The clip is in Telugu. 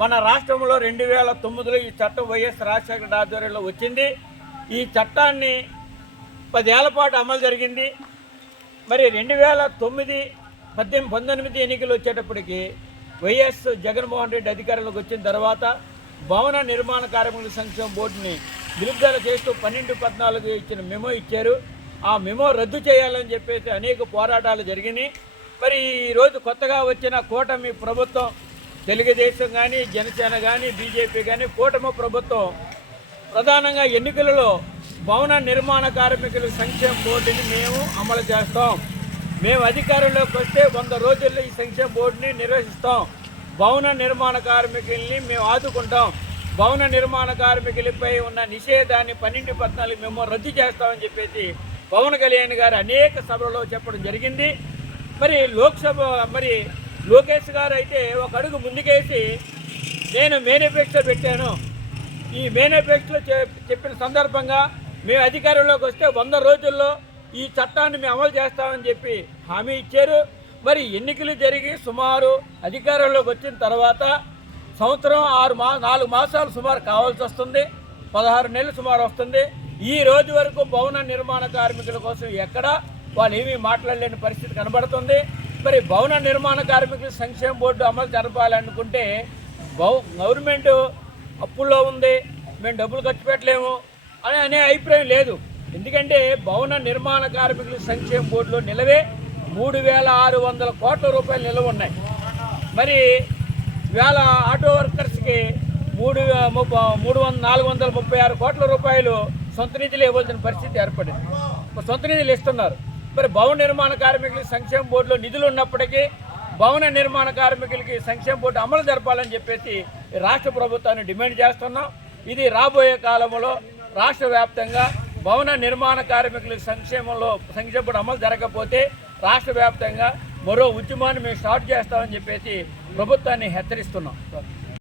మన రాష్ట్రంలో 2009లో ఈ చట్టం వైఎస్ రాజశేఖర ఆధ్వర్యంలో వచ్చింది. ఈ చట్టాన్ని 10 ఏళ్ల పాటు అమలు జరిగింది. మరి 2009, 19 ఎన్నికలు వచ్చేటప్పటికి వైఎస్ జగన్మోహన్ రెడ్డి అధికారంలోకి వచ్చిన తర్వాత భవన నిర్మాణ కార్మికుల సంక్షేమ బోర్డుని నిలుపుదల చేస్తూ 12-14 ఇచ్చిన మెమో ఇచ్చారు. ఆ మెమో రద్దు చేయాలని చెప్పేసి అనేక పోరాటాలు జరిగినాయి. మరి ఈరోజు కొత్తగా వచ్చిన కూటమి ప్రభుత్వం, తెలుగుదేశం కానీ, జనసేన కానీ, బీజేపీ కానీ, కూటమి ప్రభుత్వం ప్రధానంగా ఎన్నికలలో భవన నిర్మాణ కార్మికుల సంక్షేమ బోర్డుని మేము అమలు చేస్తాం. మేము అధికారంలోకి వస్తే 100 రోజుల్లో ఈ సంక్షేమ బోర్డుని నిర్వహిస్తాం. భవన నిర్మాణ కార్మికుల్ని మేము ఆదుకుంటాం. భవన నిర్మాణ కార్మికులపై ఉన్న నిషేధాన్ని 12-14 మేము రద్దు చేస్తామని చెప్పేసి పవన్ కళ్యాణ్ గారు అనేక సభలలో చెప్పడం జరిగింది. మరి లోకేష్ గారు అయితే ఒక అడుగు ముందుకేసి నేను మేనిఫెస్టో పెట్టాను. ఈ మేనిఫెస్టోలో చెప్పిన సందర్భంగా మేము అధికారంలోకి వస్తే 100 రోజుల్లో ఈ చట్టాన్ని మేము అమలు చేస్తామని చెప్పి హామీ ఇచ్చారు. మరి ఎన్నికలు జరిగి సుమారు అధికారంలోకి వచ్చిన తర్వాత సంవత్సరం 4 మాసాలు సుమారు కావాల్సి వస్తుంది. 16 నెలలు సుమారు వస్తుంది. ఈ రోజు వరకు భవన నిర్మాణ కార్మికుల కోసం ఎక్కడా వాళ్ళు ఏమీ మాట్లాడలేని పరిస్థితి కనబడుతుంది. మరి భవన నిర్మాణ కార్మికుల సంక్షేమ బోర్డు అమలు జరపాలనుకుంటే గవర్నమెంట్ అప్పుల్లో ఉంది, మేము డబ్బులు ఖర్చు పెట్టలేము అనే అభిప్రాయం లేదు. ఎందుకంటే భవన నిర్మాణ కార్మికుల సంక్షేమ బోర్డులో నిలవే 3,600 కోట్ల రూపాయలు నిల్వ ఉన్నాయి. మరి ఇవాళ ఆటో వర్కర్స్కి 436 కోట్ల రూపాయలు సొంత నిధులు ఇవ్వాల్సిన పరిస్థితి ఏర్పడింది. సొంత నిధులు ఇస్తున్నారు. మరి భవన నిర్మాణ కార్మికుల సంక్షేమ బోర్డులో నిధులు ఉన్నప్పటికీ భవన నిర్మాణ కార్మికులకి సంక్షేమ బోర్డు అమలు జరపాలని చెప్పేసి రాష్ట్ర ప్రభుత్వాన్ని డిమాండ్ చేస్తున్నాం. ఇది రాబోయే కాలంలో రాష్ట్ర వ్యాప్తంగా భవన నిర్మాణ కార్మికుల సంక్షేమ బోర్డు అమలు జరగకపోతే రాష్ట్ర వ్యాప్తంగా మరో ఉద్యమాన్ని మేము స్టార్ట్ చేస్తామని చెప్పేసి ప్రభుత్వాన్ని హెచ్చరిస్తున్నాం.